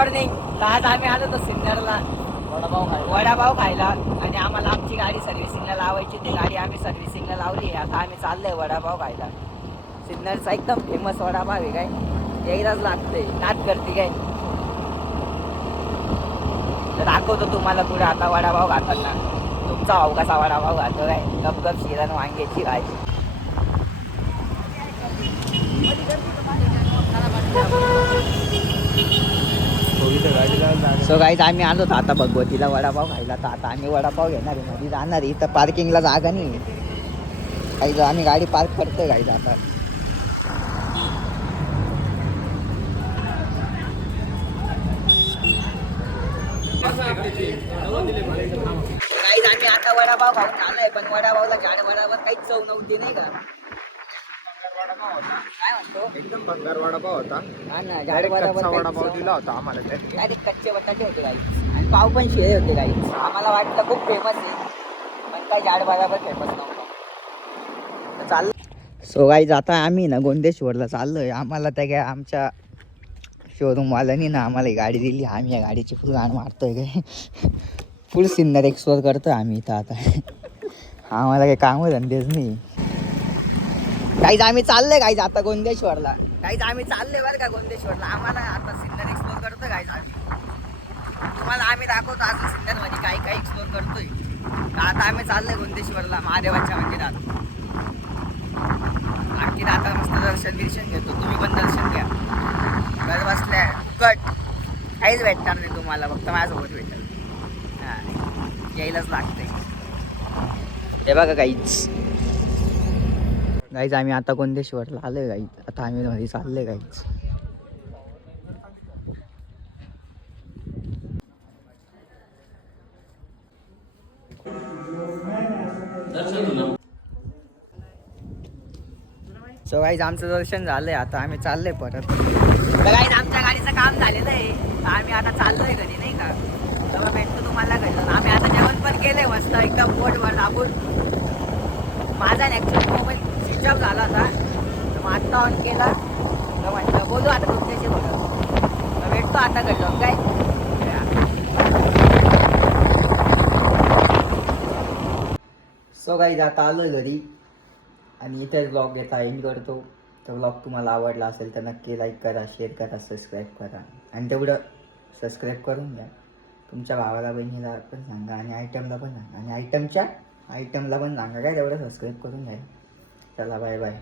Morning. आज आम्ही आलो होतो सिन्नरला वडापाव खायला आणि आम्हाला आमची गाडी सर्व्हिसिंगला लावायची. ती गाडी आम्ही सर्व्हिसिंगला लावली. आता आम्ही चाललोय वडापाव खायला. सिन्नरचा एकदम फेमस वडापाव आहे काय, एकदाच लागतंय. नाद करते काय, तर दाखवतो तुम्हाला पुढे आता वडापाव खाताना. तुमचा भाऊ कसा वडापाव खातो काय, गपगप शिरण वांग्याची भाजी. सो गाईज आम्ही आलो होतो आता भगवतीला वडापाव खायला. तर आता आम्ही वडापाव घेणार आहे, मध्ये जाणार आहे. इथं पार्किंगला जागा नाही काही. आम्ही गाडी पार्क करतोय गाईज आता. गाईज आम्ही आता वडापाव खाऊन आलोय, पण वडापावला झाड वडावर काहीच चव नव्हती नाही का. काय म्हणतो, एकदम भंगार वडापाव होता. हा ना, कच्चा वडापाव दिला होता आम्हाला. डायरेक्ट कच्चे बटाटे होते गाईज आणि पाव पण शिळे होते गाईज. आम्हाला वाटलं खूप फेमस आहे, पण काही झाड बराबर फेमस नव्हतं. चाललं. सो गाईज आता आम्ही ना गोंदेश्वरला चाललोय. आम्हाला त्या काय आमच्या शोरूमवाल्यानी ना आम्हाला ही गाडी दिली. आम्ही या गाडीची फुल गाण मारतोय काय, फुल सिन्नर एक्सप्लोर करतोय आम्ही इथं आता. आम्हाला काही कामं धंदेच नाही. काहीच आम्ही चाललोय काहीच आता गोंदेश्वरला. काहीच आम्ही चाललोय बरं का गोंदेश्वरला. आम्हाला आता सिन्नर एक्सप्लोर करतोय काहीच आम्ही. तुम्हाला आम्ही दाखवतो आज सिन्नरमध्ये काही काही एक्सप्लोर करतोय. आता आम्ही चाललोय गोंदेश्वरला महादेवाच्या मंदिरात. आणखी आता मस्त दर्शन घेतो. तुम्ही पण दर्शन घ्या. घर बसल्या कट काहीच भेटणार नाही तुम्हाला, फक्त माझ्यासोबत भेटेल. हां, यायलाच लागतंय. हे बघा काहीच गाईज आम्ही आता गोंदेश्वरला आलोय गाईज. आता आम्ही मध्ये चाललोय गाईज. सो गाईज आमचं दर्शन झालंय. आता आम्ही चाललोय परत. तर गाईज आमच्या गाडीचं काम झालेलं आहे. तर आम्ही आता चाललोय घरी नाही का. तेव्हा भेटतो तुम्हाला घरी. आम्ही आता जेवण पण केलंय मस्त एकदम पोटभर दाबून. माझा ॲक्च्युअली मोबाईल स्विच ऑफ झाला होता, तर मग आत्ता ऑन केला. तर म्हटलं बोलू आता तुमच्याशी बोलत. तर भेटतो आता घरी जाऊन काय. सो गाईज आता आलोय घरी आणि इथेच ब्लॉग घेता एंड करतो. तर ब्लॉग तुम्हाला आवडला असेल तर नक्की लाईक करा, शेअर करा, सबस्क्राईब करा. आणि तेवढं सबस्क्राईब करून घ्या. तुमच्या भावाला बहिणीला पण सांगा आणि आयटमला पण सांगा. आणि आयटमला पण सांगा काय, तेवढं सबस्क्राईब करून घ्या. चला बाय बाय.